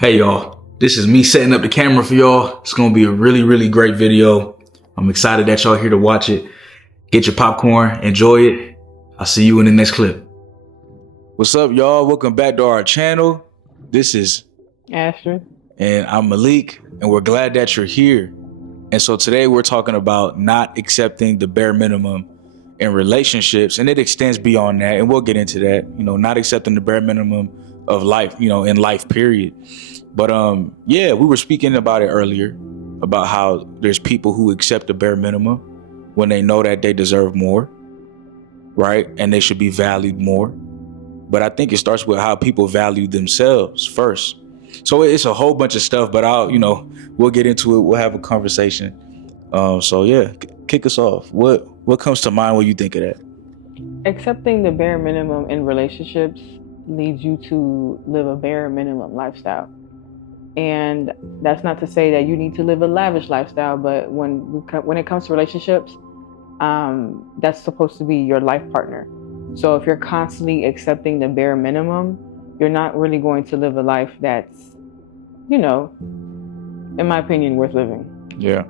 Hey y'all, this is me setting up the camera for y'all. It's gonna be a really great video. I'm excited that y'all here to watch it. Get your popcorn, enjoy it. I'll see you in the next clip. What's up, y'all? Welcome back to our channel. This is Astrid. and I'm Malik, and we're glad that you're here. And so today we're talking about not accepting the bare minimum in relationships, and it extends beyond that, and we'll get into that. Not accepting the bare minimum of life, in life, period. But yeah, we were speaking about it earlier about how there's people who accept the bare minimum when they know that they deserve more, right? And they should be valued more. But I think it starts with how people value themselves first. So it's a whole bunch of stuff, but we'll get into it. We'll have a conversation. So yeah, kick us off. What comes to mind when you think of that? Accepting the bare minimum in relationships leads you to live a bare minimum lifestyle. And that's not to say that you need to live a lavish lifestyle, but when it comes to relationships, that's supposed to be your life partner. So if you're constantly accepting the bare minimum, you're not really going to live a life that's, in my opinion, worth living. Yeah.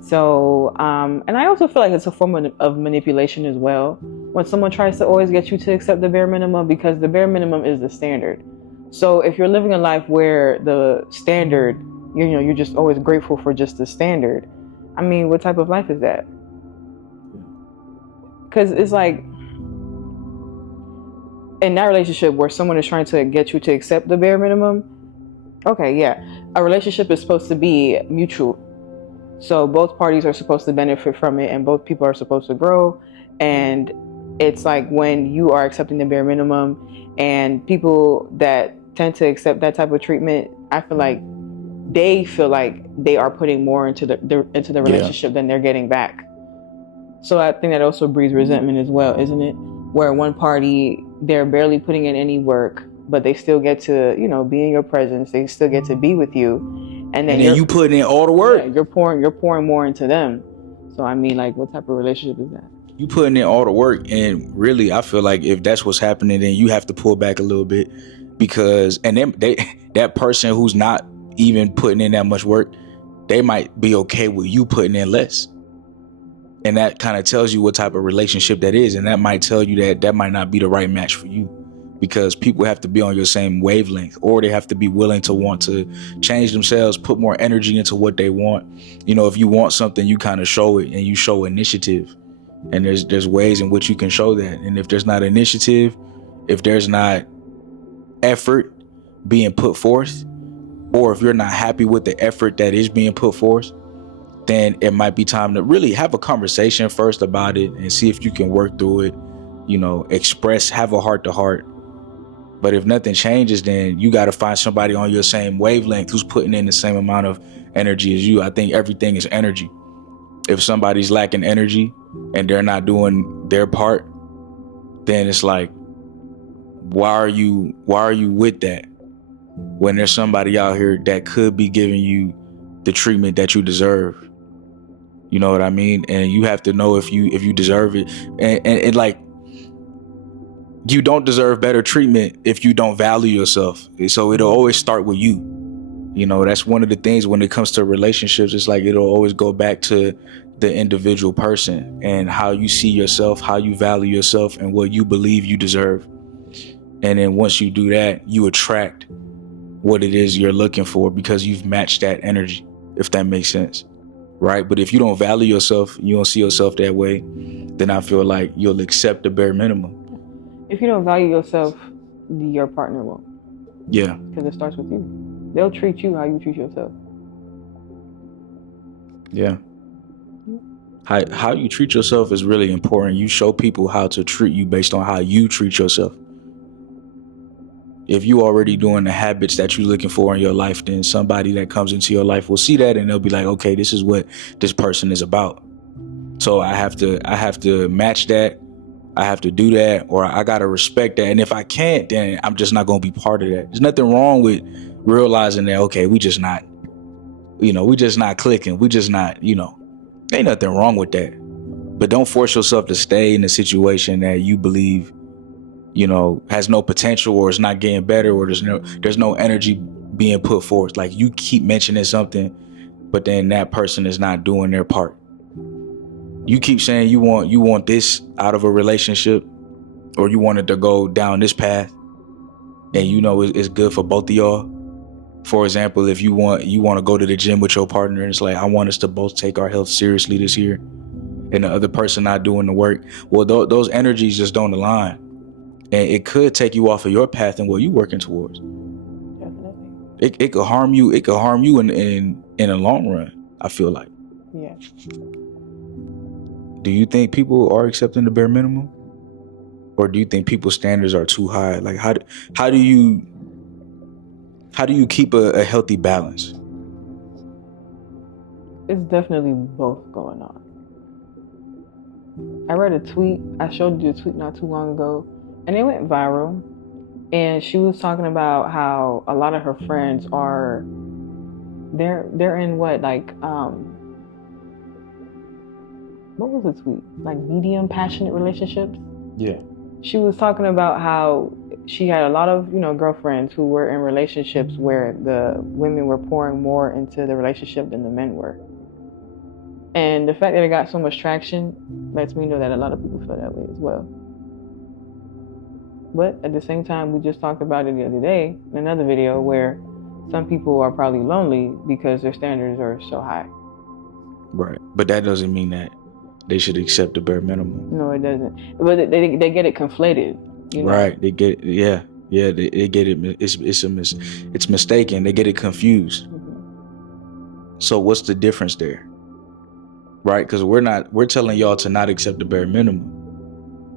So, and I also feel like it's a form of manipulation as well. When someone tries to always get you to accept the bare minimum, because the bare minimum is the standard. So if you're living a life where the standard, you're just always grateful for just the standard, I mean, what type of life is that? Because it's like, in that relationship where someone is trying to get you to accept the bare minimum, okay, yeah, a relationship is supposed to be mutual. So both parties are supposed to benefit from it, and both people are supposed to grow. And it's like when you are accepting the bare minimum, and people that tend to accept that type of treatment, I feel like they are putting more into the relationship than they're getting back. So I think that also breeds resentment as well, isn't it? Where one party, they're barely putting in any work, but they still get to, be in your presence. They still get to be with you. And then you putting in all the work. Yeah, you're pouring more into them. So I mean, like, what type of relationship is that? You putting in all the work, and really, I feel like if that's what's happening, then you have to pull back a little bit, because that person who's not even putting in that much work, they might be okay with you putting in less, and that kind of tells you what type of relationship that is, and that might tell you that might not be the right match for you, because people have to be on your same wavelength, or they have to be willing to want to change themselves, put more energy into what they want. If you want something, you kind of show it, and you show initiative. And there's ways in which you can show that. And if there's not initiative, if there's not effort being put forth, or if you're not happy with the effort that is being put forth, then it might be time to really have a conversation first about it and see if you can work through it, express, have a heart to heart. But if nothing changes, then you got to find somebody on your same wavelength who's putting in the same amount of energy as you. I think everything is energy. If somebody's lacking energy and they're not doing their part, then it's like, why are you with that when there's somebody out here that could be giving you the treatment that you deserve? You know what I mean? And you have to know if you deserve it. And like, you don't deserve better treatment if you don't value yourself. So it'll always start with you. That's one of the things when it comes to relationships. It's like it'll always go back to the individual person and how you see yourself, how you value yourself, and what you believe you deserve. And then once you do that, you attract what it is you're looking for, because you've matched that energy, if that makes sense, right? But if you don't value yourself, you don't see yourself that way, then I feel like you'll accept the bare minimum. If you don't value yourself, your partner won't. Yeah. Because it starts with you. They'll treat you how you treat yourself. Yeah. How you treat yourself is really important. You show people how to treat you based on how you treat yourself. If you already doing the habits that you're looking for in your life, then somebody that comes into your life will see that, and they'll be like, okay, this is what this person is about. So I have to match that. I have to do that, or I got to respect that. And if I can't, then I'm just not going to be part of that. There's nothing wrong with realizing that, okay, we just not clicking. We just not, ain't nothing wrong with that. But don't force yourself to stay in a situation that you believe, has no potential, or it's not getting better, or there's no energy being put forth. Like you keep mentioning something, but then that person is not doing their part. You keep saying you want this out of a relationship, or you want it to go down this path, and you know it's good for both of y'all. For example, if you want to go to the gym with your partner, and it's like, I want us to both take our health seriously this year, and the other person not doing the work. Well, those energies just don't align, and it could take you off of your path and what you're working towards. Definitely. It could harm you. It could harm you in the long run, I feel like. Yeah. Do you think people are accepting the bare minimum, or do you think people's standards are too high? Like how do you keep a healthy balance? It's definitely both going on. I read a tweet. I showed you a tweet not too long ago, and it went viral. And she was talking about how a lot of her friends are they're in what was the tweet? Like medium passionate relationships. Yeah. She was talking about how she had a lot of, girlfriends who were in relationships where the women were pouring more into the relationship than the men were. And the fact that it got so much traction lets me know that a lot of people feel that way as well. But at the same time, we just talked about it the other day in another video where some people are probably lonely because their standards are so high. Right. But that doesn't mean that they should accept the bare minimum. No, it doesn't. But they get it conflated. Right. They get it. Yeah. Yeah. They get it. It's mistaken. They get it confused. Mm-hmm. So what's the difference there? Right? Because we're telling y'all to not accept the bare minimum,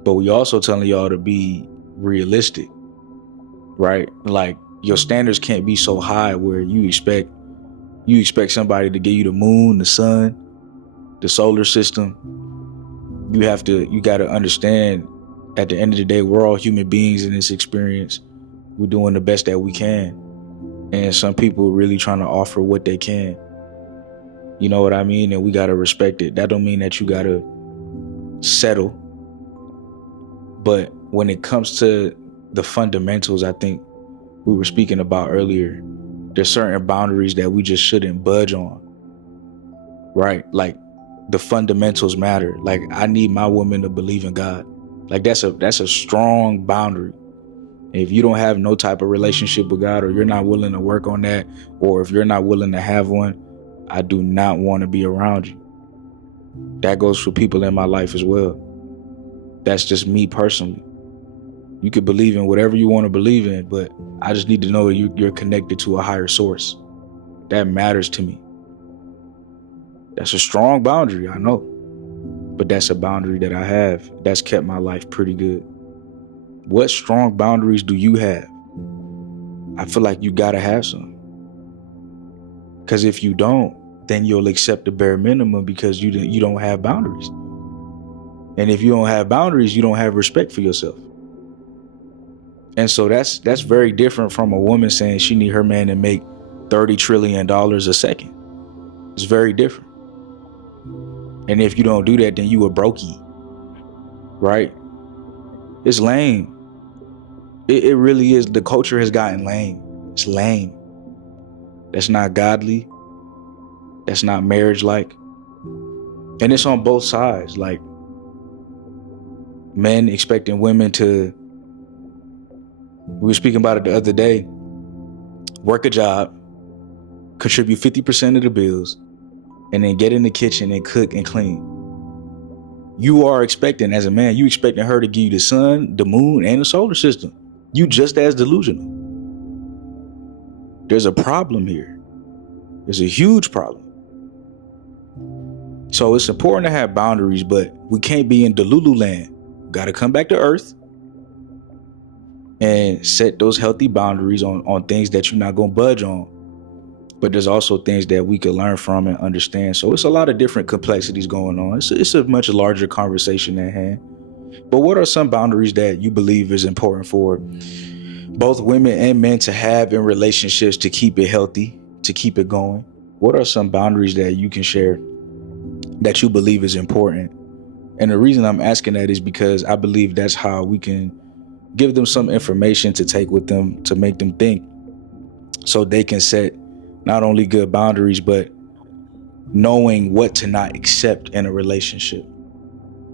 but we also telling y'all to be realistic. Right? Like your standards can't be so high where you expect somebody to give you the moon, the sun, the solar system. You got to understand, at the end of the day, we're all human beings in this experience. We're doing the best that we can. And some people really trying to offer what they can. You know what I mean? And we got to respect it. That don't mean that you got to settle. But when it comes to the fundamentals, I think we were speaking about earlier, there's certain boundaries that we just shouldn't budge on. Right? Like the fundamentals matter. Like I need my woman to believe in God. Like that's a strong boundary. If you don't have no type of relationship with God, or you're not willing to work on that, or if you're not willing to have one, I do not want to be around you. That goes for people in my life as well. That's just me personally. You could believe in whatever you want to believe in, but I just need to know that you're connected to a higher source. That matters to me. That's a strong boundary, I know. But that's a boundary that I have. That's kept my life pretty good. What strong boundaries do you have? I feel like you gotta have some. Because if you don't, then you'll accept the bare minimum because you don't have boundaries. And if you don't have boundaries, you don't have respect for yourself. And so that's very different from a woman saying she need her man to make $30 trillion a second. It's very different. And if you don't do that, then you a brokey. Right? It's lame. It really is. The culture has gotten lame. It's lame. That's not godly. That's not marriage-like. And it's on both sides. Like, men expecting women to, we were speaking about it the other day, work a job, contribute 50% of the bills, and then get in the kitchen and cook and clean. You are expecting, as a man, you expecting her to give you the sun, the moon, and the solar system. You just as delusional. There's a problem here. There's a huge problem. So it's important to have boundaries, but we can't be in Delulu land. We got to come back to earth and set those healthy boundaries on things that you're not going to budge on. But there's also things that we could learn from and understand. So it's a lot of different complexities going on. It's a much larger conversation at hand. But what are some boundaries that you believe is important for both women and men to have in relationships to keep it healthy, to keep it going? What are some boundaries that you can share that you believe is important? And the reason I'm asking that is because I believe that's how we can give them some information to take with them to make them think. so they can set not only good boundaries, but knowing what to not accept in a relationship,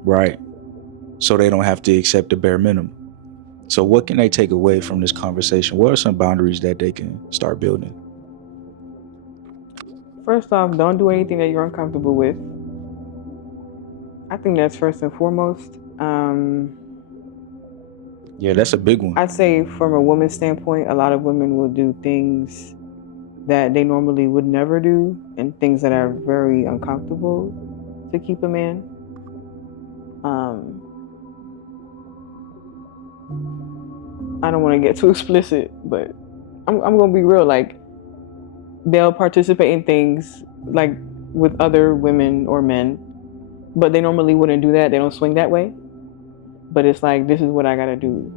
right? So they don't have to accept the bare minimum. So what can they take away from this conversation? What are some boundaries that they can start building? First off, don't do anything that you're uncomfortable with. I think that's first and foremost. Yeah, that's a big one. I'd say from a woman's standpoint, a lot of women will do things that they normally would never do and things that are very uncomfortable to keep a man. I don't want to get too explicit, but I'm going to be real. Like, they'll participate in things like with other women or men, but they normally wouldn't do that. They don't swing that way. But it's like, this is what I got to do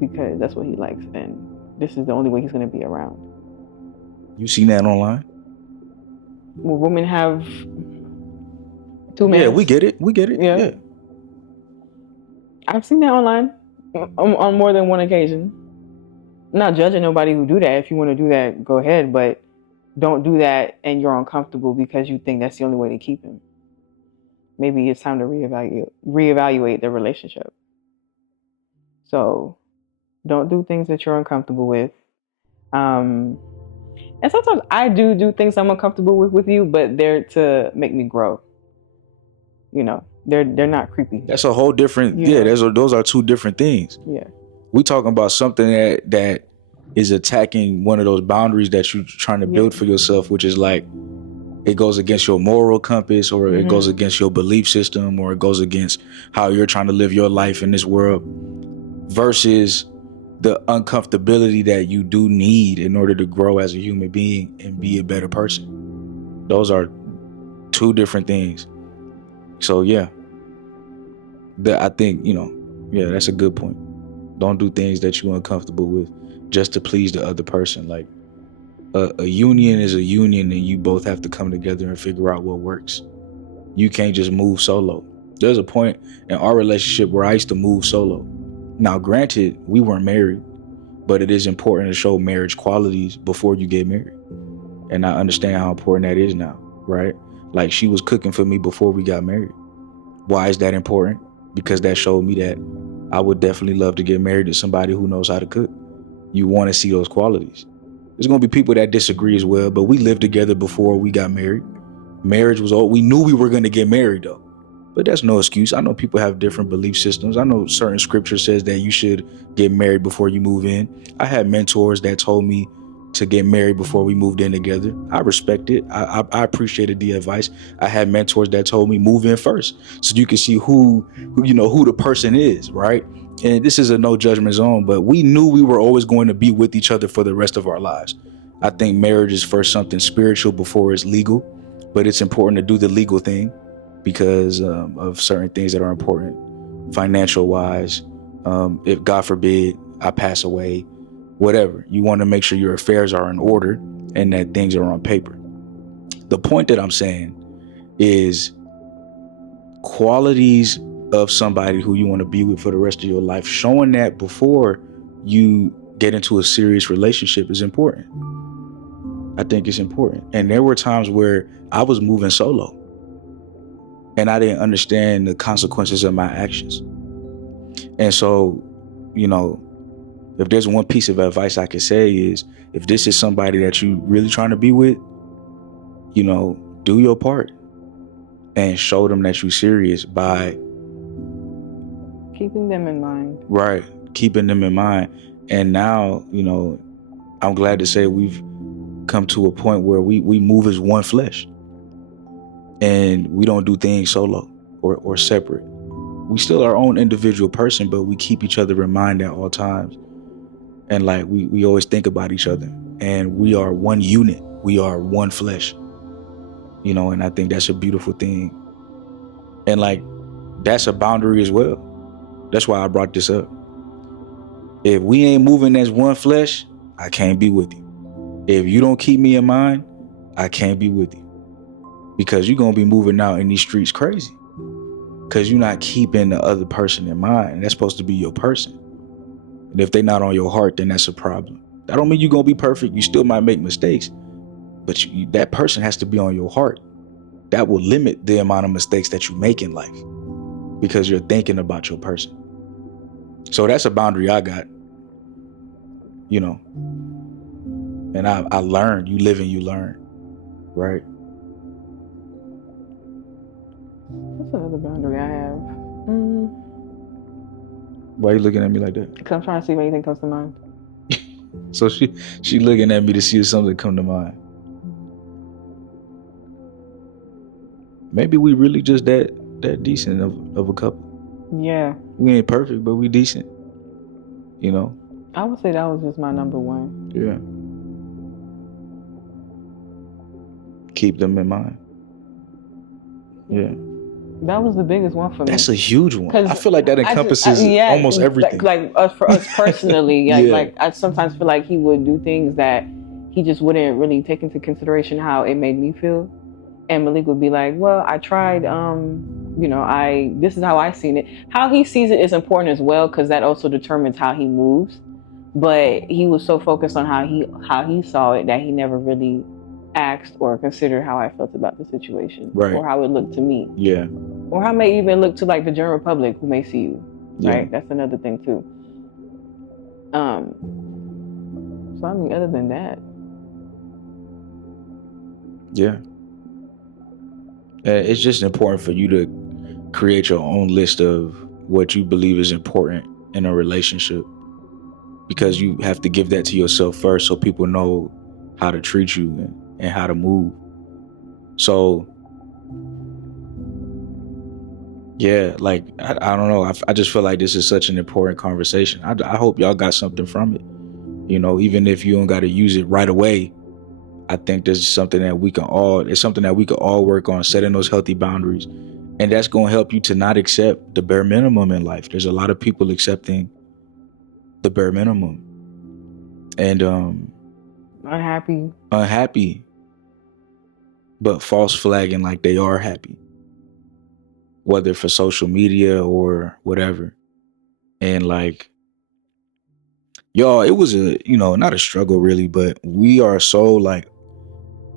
because that's what he likes. And this is the only way he's going to be around. You seen that online? Well, women have two men. Yeah, we get it. Yeah. I've seen that online on more than one occasion. I'm not judging nobody who do that. If you want to do that, go ahead. But don't do that and you're uncomfortable because you think that's the only way to keep him. Maybe it's time to reevaluate the relationship. So don't do things that you're uncomfortable with. And sometimes I do things I'm uncomfortable with you, but they're to make me grow. You know, they're not creepy. That's a whole different. Yeah, those are two different things. Yeah, we talking about something that is attacking one of those boundaries that you're trying to build for yourself, which is like it goes against your moral compass, or it goes against your belief system, or it goes against how you're trying to live your life in this world, versus the uncomfortability that you do need in order to grow as a human being and be a better person. Those are two different things. So yeah, I think, that's a good point. Don't do things that you're uncomfortable with just to please the other person. Like a union is a union, and you both have to come together and figure out what works. You can't just move solo. There's a point in our relationship where I used to move solo. Now, granted, we weren't married, but it is important to show marriage qualities before you get married. And I understand how important that is now, right? Like, she was cooking for me before we got married. Why is that important? Because that showed me that I would definitely love to get married to somebody who knows how to cook. You want to see those qualities. There's going to be people that disagree as well, but we lived together before we got married. Marriage was all, we knew we were going to get married though. But that's no excuse. I know people have different belief systems. I know certain scripture says that you should get married before you move in. I had mentors that told me to get married before we moved in together. I respect it. I appreciated the advice. I had mentors that told me move in first so you can see who the person is, right? And this is a no judgment zone, but we knew we were always going to be with each other for the rest of our lives. I think marriage is first something spiritual before it's legal, but it's important to do the legal thing because of certain things that are important, financial wise. If God forbid I pass away, whatever, you want to make sure your affairs are in order and that things are on paper. The point that I'm saying is qualities of somebody who you want to be with for the rest of your life, showing that before you get into a serious relationship is important. I think it's important. And there were times where I was moving solo and I didn't understand the consequences of my actions. And so, if there's one piece of advice I could say is, if this is somebody that you really trying to be with, do your part and show them that you're serious by keeping them in mind. Right. Keeping them in mind. And now, I'm glad to say we've come to a point where we move as one flesh and we don't do things solo or separate. We still our own individual person, but we keep each other in mind at all times. And like, we always think about each other, and we are one unit. We are one flesh, and I think that's a beautiful thing. And like, that's a boundary as well. That's why I brought this up. If we ain't moving as one flesh, I can't be with you. If you don't keep me in mind, I can't be with you. Because you're going to be moving out in these streets crazy. Because you're not keeping the other person in mind. And that's supposed to be your person. And if they're not on your heart, then that's a problem. That don't mean you're gonna be perfect. You still might make mistakes, but that person has to be on your heart. That will limit the amount of mistakes that you make in life because you're thinking about your person. So that's a boundary I got, you know. And I learned. You live and you learn, right? What's another boundary I have? Why are you looking at me like that? Because I'm trying to see if anything comes to mind. So she looking at me to see if something come to mind. Maybe we really just that decent of a couple. Yeah. We ain't perfect, but we decent. You know? I would say that was just my number one. Yeah. Keep them in mind. Yeah. That was the biggest one for me. That's a huge one. I feel like that encompasses almost everything. Like for us personally, yeah. like I sometimes feel like he would do things that he just wouldn't really take into consideration how it made me feel. And Malik would be like, well, I tried, this is how I seen it. How he sees it is important as well, because that also determines how he moves. But he was so focused on how he saw it that he never really asked or considered how I felt about the situation, right, or how it looked to me, yeah, or how it may even look to like the general public who may see you, right? That's another thing too. So I mean, other than that, yeah, it's just important for you to create your own list of what you believe is important in a relationship, because you have to give that to yourself first, so people know how to treat you and how to move. So yeah, like I don't know, I just feel like this is such an important conversation. I hope y'all got something from it, you know, even if you don't got to use it right away. I think this is something that we can all work on, setting those healthy boundaries, and that's going to help you to not accept the bare minimum in life. There's a lot of people accepting the bare minimum and unhappy, but false flagging like they are happy, whether for social media or whatever. And like, y'all, it was not a struggle really, but we are so like,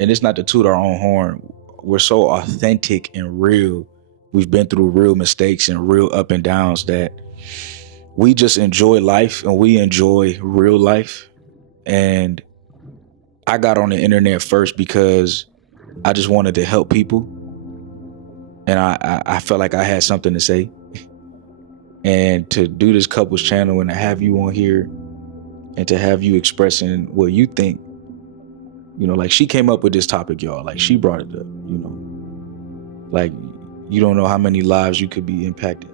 and it's not to toot our own horn, we're so authentic and real. We've been through real mistakes and real up and downs that we just enjoy life, and we enjoy real life. And I got on the internet first because I just wanted to help people, and I felt like I had something to say. And to do this couples channel and to have you on here and to have you expressing what you think, like she came up with this topic, y'all. Like she brought it up, like you don't know how many lives you could be impacted.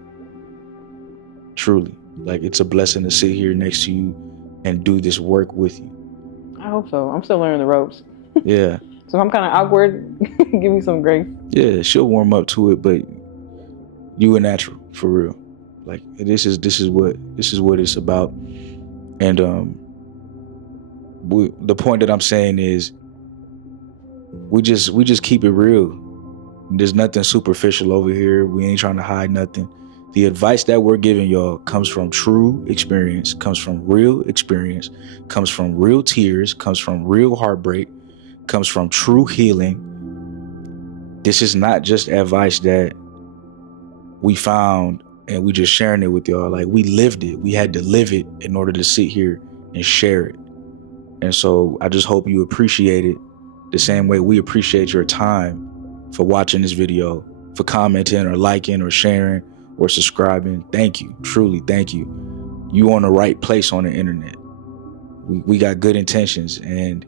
Truly. Like it's a blessing to sit here next to you and do this work with you. I hope so. I'm still learning the ropes. Yeah. So I'm kind of awkward. Give me some grace. Yeah, she'll warm up to it, but you a natural, for real. Like this is what it's about. And the point that I'm saying is we just keep it real. There's nothing superficial over here. We ain't trying to hide nothing. The advice that we're giving y'all comes from true experience, comes from real experience, comes from real tears, comes from real heartbreak, comes from true healing. This is not just advice that we found and we just sharing it with y'all. Like we lived it. We had to live it in order to sit here and share it. And so I just hope you appreciate it the same way we appreciate your time for watching this video, for commenting or liking or sharing or subscribing. Thank you. Truly, thank you. You on the right place on the internet. We got good intentions, and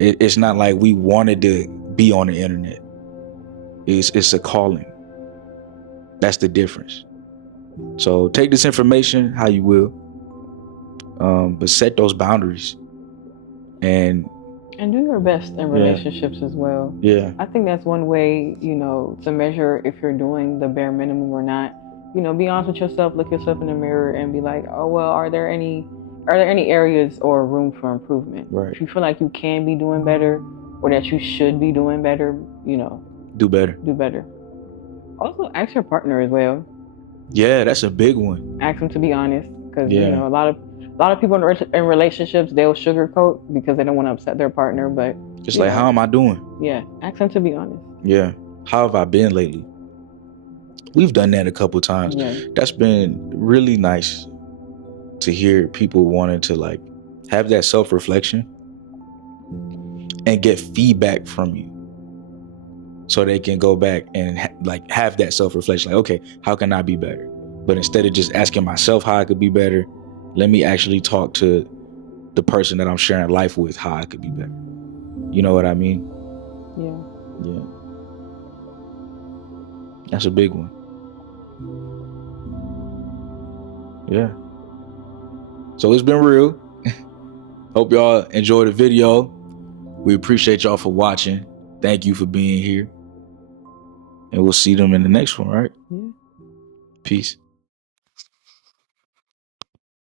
it's not like we wanted to be on the internet. It's a calling. That's the difference. So take this information how you will, but set those boundaries and do your best in relationships as well. Yeah. I think that's one way, to measure if you're doing the bare minimum or not. Be honest with yourself, look yourself in the mirror and be like, oh, well, are there any areas or room for improvement? Right. If you feel like you can be doing better or that you should be doing better, do better. Do better. Also, ask your partner as well. Yeah, that's a big one. Ask them to be honest, because a A lot of people in relationships, they'll sugarcoat because they don't want to upset their partner. But Just like, how am I doing? Yeah, ask them to be honest. Yeah. How have I been lately? We've done that a couple times. Yeah. That's been really nice to hear people wanting to like have that self-reflection and get feedback from you, so they can go back and like have that self-reflection. Like, okay, how can I be better? But instead of just asking myself how I could be better, let me actually talk to the person that I'm sharing life with how I could be better. You know what I mean? Yeah. That's a big one. Yeah. So it's been real. Hope y'all enjoyed the video. We appreciate y'all for watching. Thank you for being here. And we'll see them in the next one, right? Yeah. Peace.